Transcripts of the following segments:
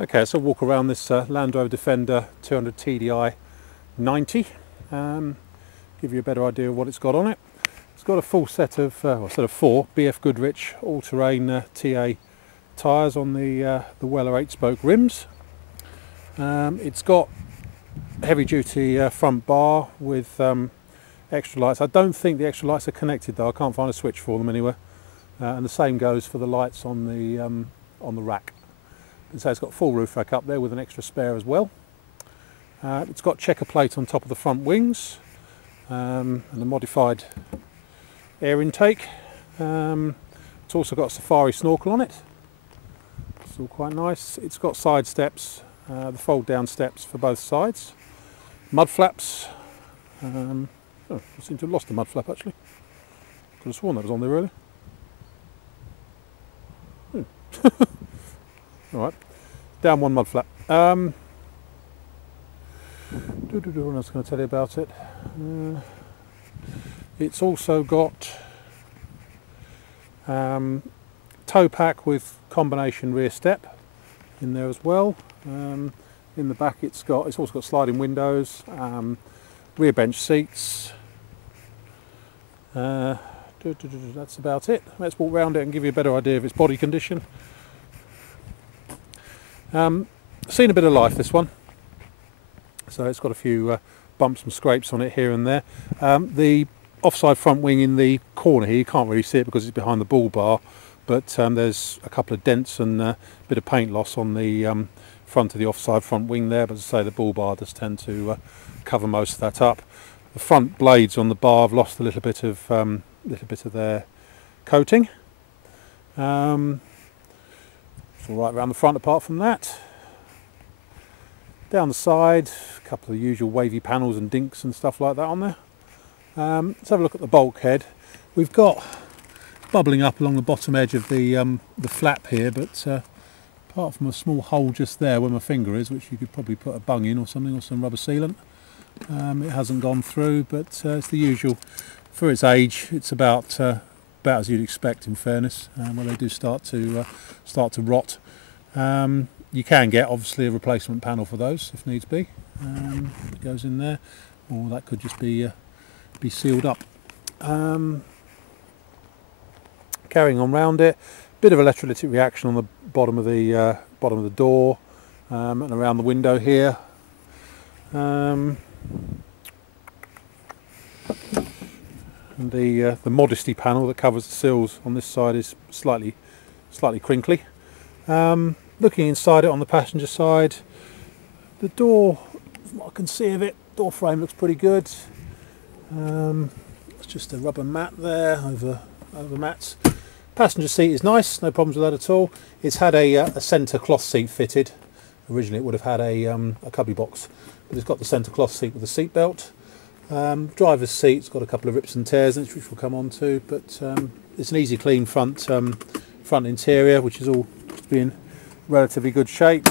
Okay, so walk around this Land Rover Defender 200 TDI 90. Give you a better idea of what it's got on it. It's got a full set of, well, set of 4 BF Goodrich all-terrain TA tyres on the Weller 8-spoke rims. It's got heavy-duty front bar with extra lights. I don't think the extra lights are connected though. I can't find a switch for them anywhere. And the same goes for the lights on the rack. And so it's got full roof rack up there with an extra spare as well. It's got checker plate on top of the front wings and a modified air intake. It's also got a safari snorkel on it. It's all quite nice. It's got side steps, the fold down steps for both sides. Mud flaps. Oh, I seem to have lost the mud flap actually. Could have sworn that was on there earlier. Alright, down one mud flap. What else can I tell you about it? It's also got tow pack with combination rear step in there as well. In the back it's also got sliding windows, rear bench seats. That's about it. Let's walk around it and give you a better idea of its body condition. Seen a bit of life, this one. So it's got a few bumps and scrapes on it here and there. The offside front wing in the corner here, you can't really see it because it's behind the bull bar, but there's a couple of dents and a bit of paint loss on the front of the offside front wing there, but as I say, the bull bar does tend to cover most of that up. The front blades on the bar have lost a little bit of their coating. It's all right around the front apart from that. Down the side, a couple of the usual wavy panels and dinks and stuff like that on there. Let's have a look at the bulkhead. We've got bubbling up along the bottom edge of the flap here, but apart from a small hole just there where my finger is, which you could probably put a bung in or something, or some rubber sealant, it hasn't gone through, but it's the usual. For its age, it's about as you'd expect, in fairness, when they do start to rot. You can get obviously a replacement panel for those if needs be. It goes in there, or that could just be sealed up. Carrying on round it, bit of electrolytic reaction on the bottom of the door and around the window here. And the modesty panel that covers the sills on this side is slightly crinkly. Looking inside it on the passenger side, the door, from what I can see of it, door frame looks pretty good. It's just a rubber mat there over mats. Passenger seat is nice, no problems with that at all. It's had a centre cloth seat fitted. Originally it would have had a cubby box, but it's got the centre cloth seat with a seat belt. Driver's seat's got a couple of rips and tears in it, which we'll come on to, but it's an easy clean front interior, which is all being relatively good shape.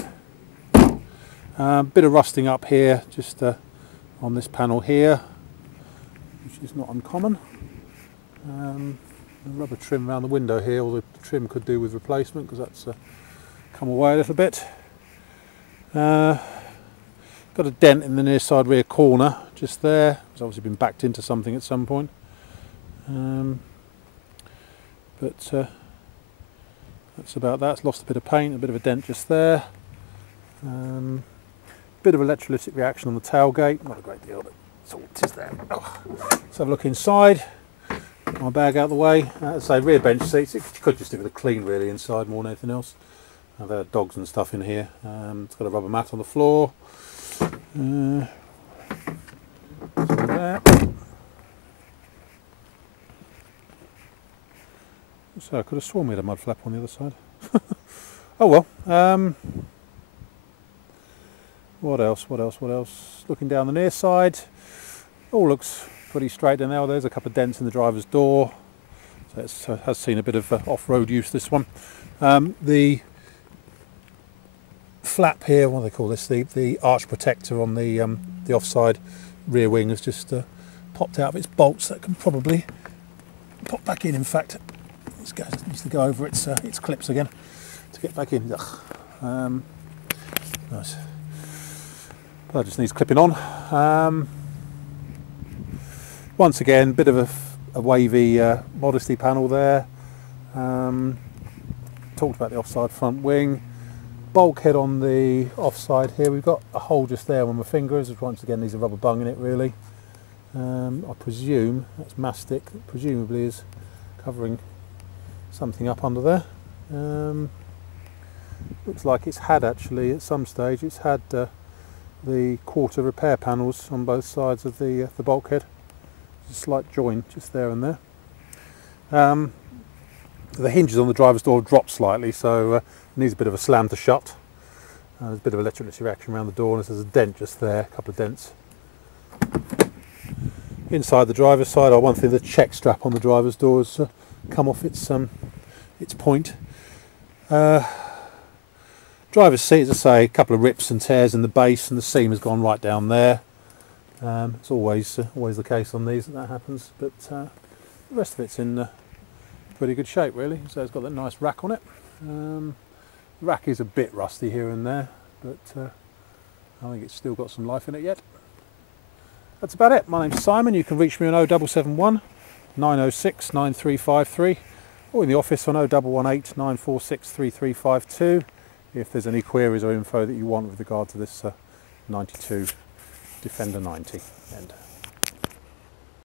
Bit of rusting up here, just on this panel here, which is not uncommon. Rubber trim around the window here, although the trim could do with replacement because that's come away a little bit. Got a dent in the near side rear corner just there. It's obviously been backed into something at some point. But that's about that. It's lost a bit of paint, a bit of a dent just there. Bit of electrolytic reaction on the tailgate. Not a great deal, but it's all it is there. Oh. Let's have a look inside. Get my bag out of the way. As I say, rear bench seats. It could just do with a clean really inside more than anything else. There are dogs and stuff in here. It's got a rubber mat on the floor. So I could have sworn we had a mud flap on the other side. Oh well. What else? Looking down the near side, all looks pretty straight in there. There's a couple of dents in the driver's door, so it has seen a bit of off-road use, this one. The flap here, what do they call this? The arch protector on the offside rear wing has just popped out of its bolts. That can probably pop back in. In fact, it needs to go over its clips again to get back in. Nice. That just needs clipping on. Once again, bit of a wavy modesty panel there. Talked about the offside front wing. Bulkhead on the offside here. We've got a hole just there where my finger is, which once again needs a rubber bung in it really. I presume that's mastic, that presumably is covering something up under there. Looks like it's had actually at some stage, it's had the quarter repair panels on both sides of the bulkhead. There's a slight join just there and there. The hinges on the driver's door have dropped slightly, so it needs a bit of a slam to shut. There's a bit of electrical reaction around the door, and there's a dent just there, a couple of dents. Inside the driver's side, one thing, the check strap on the driver's door has come off its point. Driver's seat, as I say, a couple of rips and tears in the base, and the seam has gone right down there. It's always the case on these that happens, but the rest of it's in pretty good shape really. So it's got that nice rack on it. The rack is a bit rusty here and there, but I think it's still got some life in it yet. That's about it. My name's Simon. You can reach me on 0771 906 9353 or in the office on 0118 946 3352 if there's any queries or info that you want with regard to this 92 Defender 90 end.